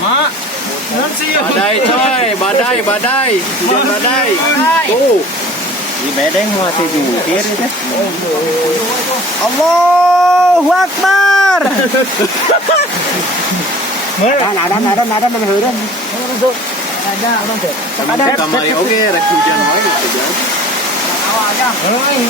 Mak. Nanti ya. Badai coy, badai. Hujan badai. Tuh. Di bedeng masih jungkir itu. Allahu Akbar. Ada menurun. Ada kamari oke, rek hujan wae hujan. Ada. Eh,